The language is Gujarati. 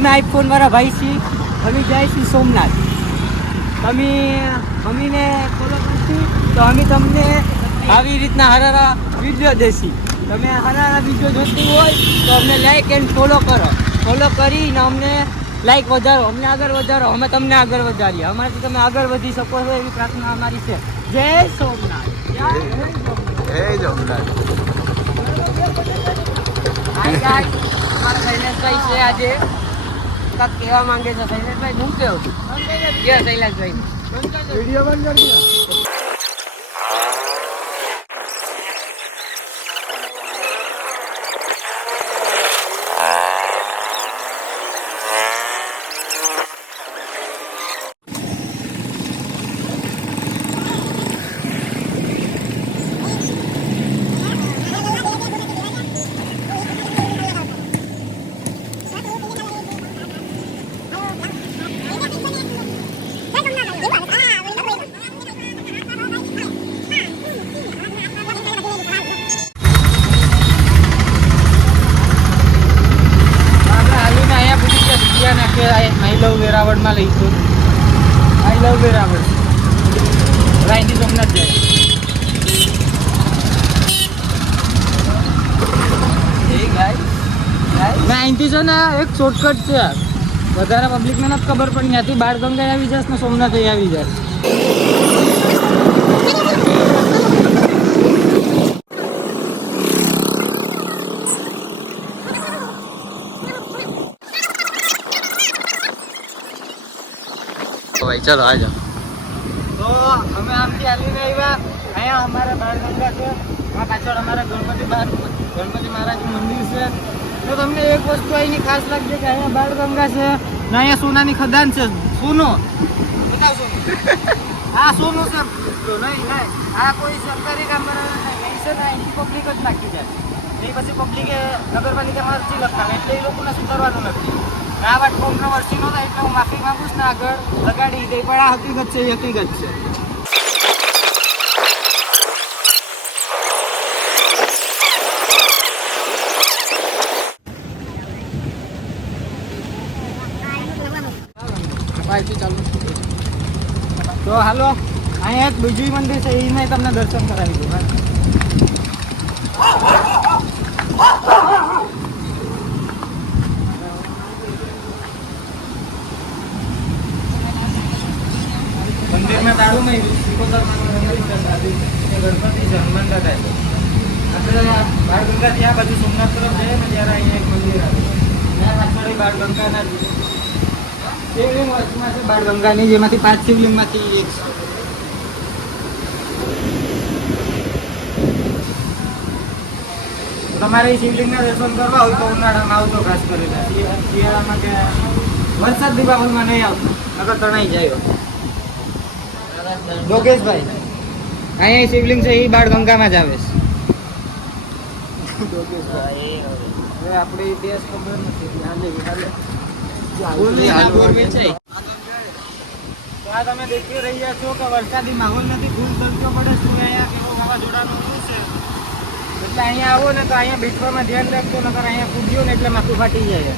તમે આઈફોન વાળા ભાઈ છી અમે જાય છીએ સોમનાથ તમે અમીને ફોલો કરશી તો અમે તમને આવી રીતના હરારા વિડીયો દેશી તમે હરારા વિડીયો જોતી હોય તો અમને લાઈક એન્ડ ફોલો કરીને અમને લાઈક વધારો અમને આગળ વધારો અમે તમને આગળ વધારીએ અમારાથી તમે આગળ વધી શકો છો એવી પ્રાર્થના અમારી છે જય સોમનાથ જય સોમનાથ અમારા શૈલેષભાઈ છે આજે કાંઈક કહેવા માંગે છે શૈલેષભાઈ શું કહેવું શૈલેષભાઈ વિડીયો બંધ કરી દો આઈ લવ વેરાવળમાં લઈશું આઈ લવ વેરાવળ રાયથી સોમનાથ જાય અહીંથી છે ને એક શોર્ટકટ છે વધારે પબ્લિકને નથી ખબર પણ ત્યાંથી બાળગંગા આવી જશે ને સોમનાથ આવી જાય ભાઈ ચલો આ જાઓ તો અમે આમથી હાલીને આવ્યા અહીંયા અમારા બાળગંગા છે આ પાછળ અમારા ગણપતિ મહારાજનું મંદિર છે તો તમને એક વસ્તુ અહીંની ખાસ લાગશે કે અહીંયા બાળગંગા છે ને અહીંયા સોનાની ખદાન છે સોનો બતાવશો હા સોનું છે નહીં આ કોઈ સરકારી કામ બનાવવાનું નહીં છે ને અહીંથી પબ્લિક જ નાખી જાય એ પછી પબ્લિકે નગરપાલિકામાં અરજી લખાવે એટલે એ લોકોને સુધારવાનું નથી આ વાત કોન્ટ્રોવર્સી નો થાય એટલે હું માફી માંગુ છું ને આગળ લગાડી દઈ પણ આ હકીકત છે એ હકીકત છે તો હાલો અહીંયા એક બીજું મંદિર છે એને તમને દર્શન કરાવી દઉં मंदिर में ताड़ू में सिकोतर गणपति जन्मंडा है આપણે બાળગંગા ત્યાં બાજુ સોમનાથ તરફ જઈએ ને ત્યારે અહીંયા એક મંદિર આવે ત્યાં પાછળ બાળગંગાના શિવલિંગ વચમાં છે બાળગંગાની જેમાંથી 5 શિવલિંગમાંથી એક છે તમારે શિવલિંગના દર્શન કરવા હોય તો ઉનાળામાં આવતો ખાસ કરીને શિયાળામાં કે વરસાદ દિવાળીમાં નહીં આવતો નકર તણાઈ જાય યોગેશભાઈ અહીંયા શિવલિંગ છે એ બાળગંગામાં જ આવે છે હવે આપણે ઇતિહાસ ખબર નથી આ તમે દેખી રહ્યા છો કે વરસાદી માહોલ નથી ફૂલ તડકો પડે શું અહીંયા કેવો વાવાઝોડાનું શું છે એટલે અહીંયા આવો ને તો અહીંયા બેઠવામાં ધ્યાન રાખજો નકર અહીંયા કૂદ્યો ને એટલે માથું ફાટી જાય